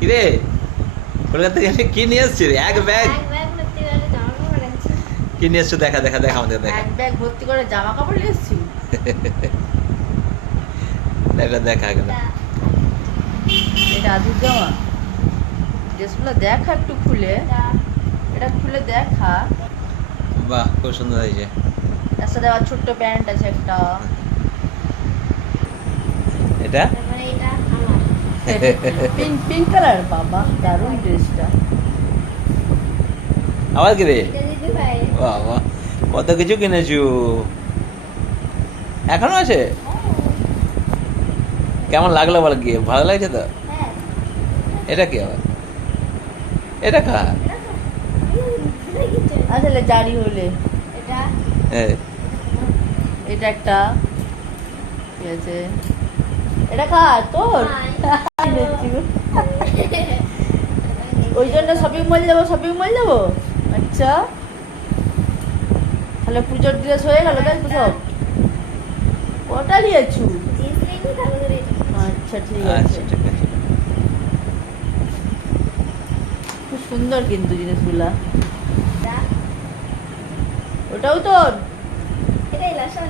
কিরে? কলকাতা থেকে কি নিয়ে এক ব্যাগ। এক কি নিয়ে এসছো? দেখা দেখা দেখা আমাদের দেখা। এক ব্যাগ ভর্তি করে জামা কাপড় নিয়ে এসছি দেখা দেখা গেল এটা আজুর জামা। ড্রেসগুলো দেখা একটু খুলে। এটা খুলে দেখা। বাহ খুব সুন্দর হয়েছে। তার সাথে আবার ছোট্ট প্যান্ট আছে একটা। এটা? পিঙ্ক পিঙ্ক কালার বাবা দারুণ ড্রেসটা আবার কি রে বাহ কত কিছু কিনেছু এখনও আছে কেমন লাগল বল গিয়ে ভালো লাগছে তো এটা কি আবার এটা খা আসলে জারি হলে এটা হ্যাঁ এটা একটা ঠিক আছে এটা খা তোর কিনেছি গো। ওই জন্য শপিং মল যাব শপিং মল যাব? আচ্ছা। তাহলে পুজোর ড্রেস হয়ে গেল তাই তো সব? কটা নিয়েছু? এটা। আচ্ছা ঠিক আচ্ছা আছে। খুব সুন্দর কিন্তু জিনিসগুলা। ওটাও তোর? এটাই আমার